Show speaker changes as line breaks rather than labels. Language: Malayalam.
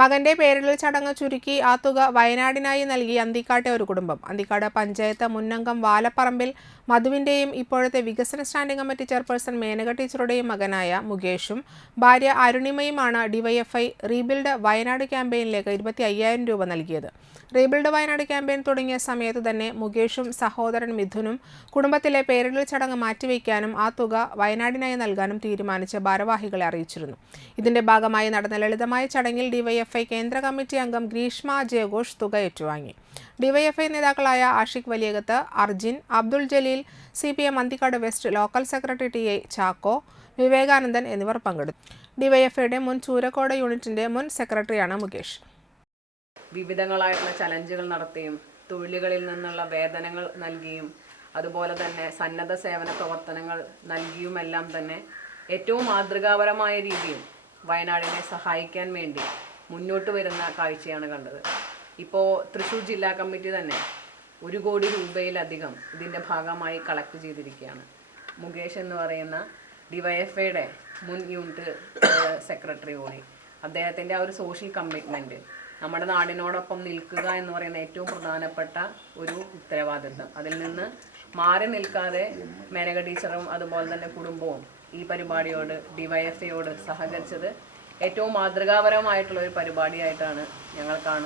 മകന്റെ പേരിടൽ ചടങ്ങ് ചുരുക്കി ആ തുക വയനാടിനായി നൽകി അന്തിക്കാട്ടെ ഒരു കുടുംബം. അന്തിക്കാട് പഞ്ചായത്ത് മുന്നംഗം വാലപ്പറമ്പിൽ മധുവിന്റെയും ഇപ്പോഴത്തെ വികസന സ്റ്റാൻഡിംഗ് കമ്മിറ്റി ചെയർപേഴ്സൺ മേനക ടീച്ചറുടെയും മകനായ മുകേഷും ഭാര്യ അരുണിമയുമാണ് ഡിവൈഎഫ്ഐ റീബിൽഡ് വയനാട് ക്യാമ്പയിനിലേക്ക് ഇരുപത്തി അയ്യായിരം രൂപ നൽകിയത്. റീബിൽഡ് വയനാട് ക്യാമ്പയിൻ തുടങ്ങിയ സമയത്ത് തന്നെ മുകേഷും സഹോദരൻ മിഥുനും കുടുംബത്തിലെ പേരിടൽ ചടങ്ങ് മാറ്റിവെക്കാനും ആ തുക വയനാടിനായി നൽകാനും തീരുമാനിച്ച് ഭാരവാഹികളെ അറിയിച്ചിരുന്നു. ഇതിന്റെ ഭാഗമായി നടന്ന ലളിതമായ ചടങ്ങിൽ ഡിവൈഎഫ്ഐ കേന്ദ്ര കമ്മിറ്റി അംഗം ഗ്രീഷ്മ ജയഘോഷ് തുക ഏറ്റുവാങ്ങി ഡിവൈഎഫ്ഐ നേതാക്കളായ Ashiq Valiyakath Arjin Abdul Jaleel C P M Anthikad west local secretary T A Chacko Vivekanandan എന്നിവർ പങ്കെടുത്തു. ഡിവൈഎഫ്ഐയുടെ മുൻ ചൂരക്കോട് യൂണിറ്റിന്റെ മുൻ സെക്രട്ടറിയാണ് മുകേഷ്.
വിവിധങ്ങളായിട്ടുള്ള ചലഞ്ചുകൾ നടത്തിയും തൊഴിലുകളിൽ നിന്നുള്ള വേതനങ്ങൾ നൽകിയും അതുപോലെ തന്നെ സന്നദ്ധ സേവന പ്രവർത്തനങ്ങൾ നൽകിയുമെല്ലാം തന്നെ ഏറ്റവും മാതൃകാപരമായ രീതിയിൽ വയനാടിനെ സഹായിക്കാൻ വേണ്ടി മുന്നോട്ട് വരുന്ന കാഴ്ചയാണ് കണ്ടത്. ഇപ്പോൾ തൃശ്ശൂർ ജില്ലാ കമ്മിറ്റി തന്നെ ഒരു കോടി രൂപയിലധികം ഇതിന്റെ ഭാഗമായി കളക്ട് ചെയ്തിരിക്കുകയാണ്. മുകേഷ് എന്ന് പറയുന്ന ഡിവൈഎഫ്ഐയുടെ മുൻ യൂണിറ്റ് സെക്രട്ടറി കൂടി. അദ്ദേഹത്തിന്റെ ആ ഒരു സോഷ്യൽ കമ്മിറ്റ്മെന്റ് നമ്മുടെ നാടിനോടൊപ്പം നിൽക്കുക എന്ന് പറയുന്ന ഏറ്റവും പ്രധാനപ്പെട്ട ഒരു ഉത്തരവാദിത്വം അതിൽ നിന്ന് മാറി നിൽക്കാതെ മേനക ടീച്ചറും അതുപോലെ തന്നെ കുടുംബവും ഈ പരിപാടിയോട് ഡിവൈഎഫ്ഐയോട് സഹകരിച്ചത് ഏറ്റവും മാതൃകാപരമായിട്ടുള്ള ഒരു പരിപാടിയായിട്ടാണ് ഞങ്ങൾ കാണുന്നത്.